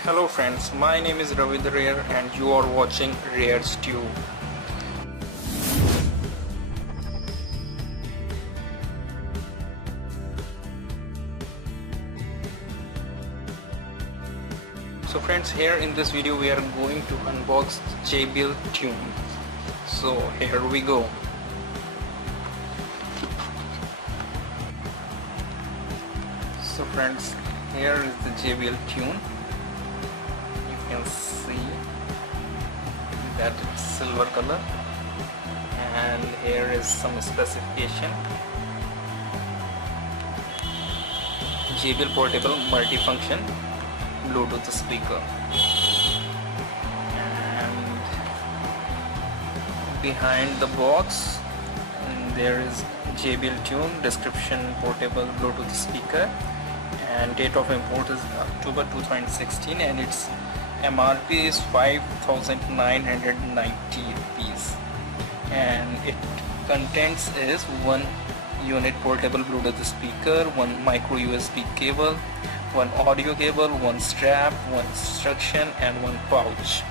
Hello friends, my name is Ravindra Rare and you are watching Rare's Tune. So friends, here in this video we are going to unbox Jbl Tune. So here we go. So friends, here is the Jbl Tune. You can see that it's silver color, and here is some specification. Jbl portable multifunction Bluetooth speaker, and behind the box there is Jbl Tune description, portable Bluetooth speaker, and date of import is October 2016, and its MRP is 5,990 rupees, and it contents is one unit portable Bluetooth speaker, one micro USB cable, one audio cable, one strap, one instruction, and one pouch.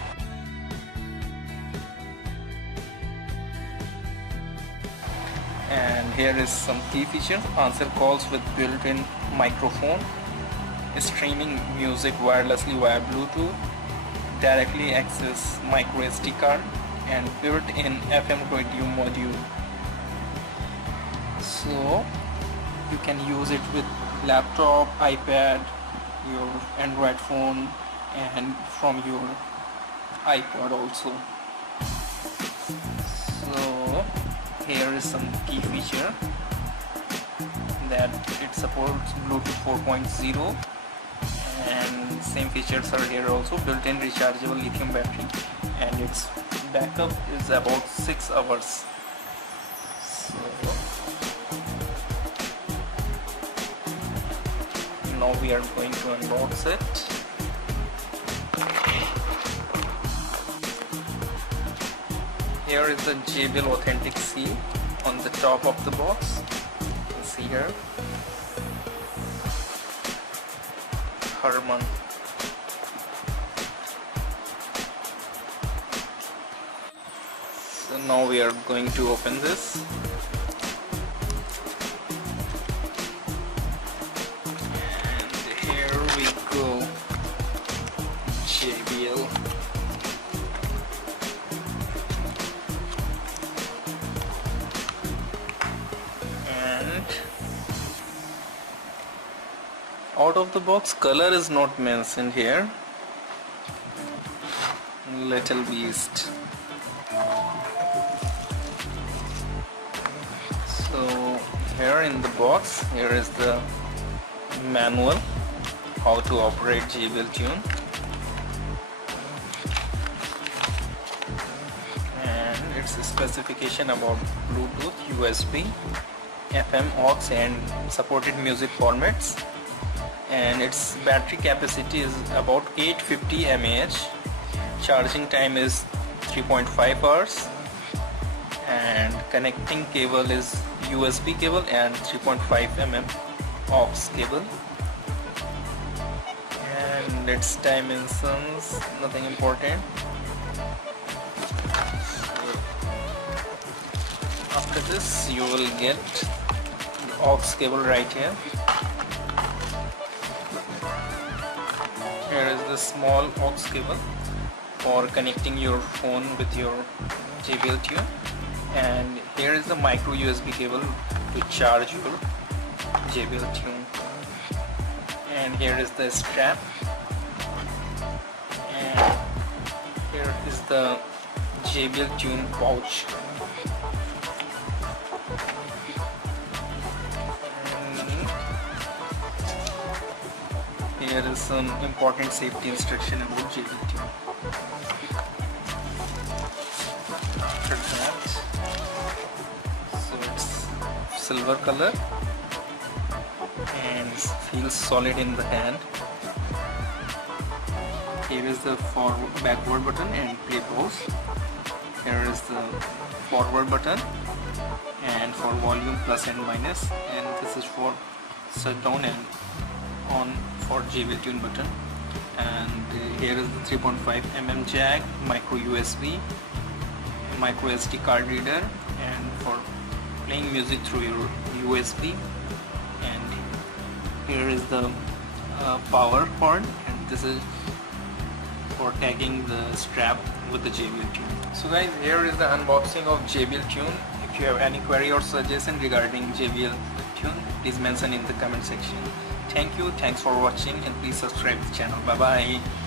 And here is some key features: answer calls with built-in microphone, streaming music wirelessly via Bluetooth, directly access micro SD card, and built-in FM radio module. So you can use it with laptop, iPad, your Android phone, and from your iPod also. So here is some key feature that it supports Bluetooth 4.0, and same features are here also. Built-in rechargeable lithium battery, and its backup is about 6 hours. So now we are going to unbox it. Here is the Jbl authentic seal on the top of the box. You can see here, Herman. So now we are going to open this. And here we go, Jbl. Out of the box, color is not mentioned here. Little beast. So here in the box, here is the manual how to operate Jbl Tune, and its specification about Bluetooth, USB, FM, aux, and supported music formats. And its battery capacity is about 850 mAh. Charging time is 3.5 hours, and connecting cable is USB cable and 3.5 mm aux cable. And its dimensions, nothing important. After this you will get the aux cable right here. Here is the small aux cable for connecting your phone with your Jbl Tune, and here is the micro USB cable to charge your Jbl Tune, and here is the strap, and here is the Jbl Tune pouch. Here is some important safety instruction about Jbl Tune. After that, so it's silver color and feels solid in the hand. Here is the backward button and play pause. Here is the forward button and for volume plus and minus, and this is for shut down and on for Jbl Tune button. And here is the 3.5 mm jack, micro USB, micro SD card reader, and for playing music through your USB. And here is the power cord, and this is for tagging the strap with the Jbl Tune. So guys, here is the unboxing of Jbl Tune. If you have any query or suggestion regarding Jbl Tune, please mention in the comment section. Thank you, thanks for watching, and please subscribe to the channel. Bye bye.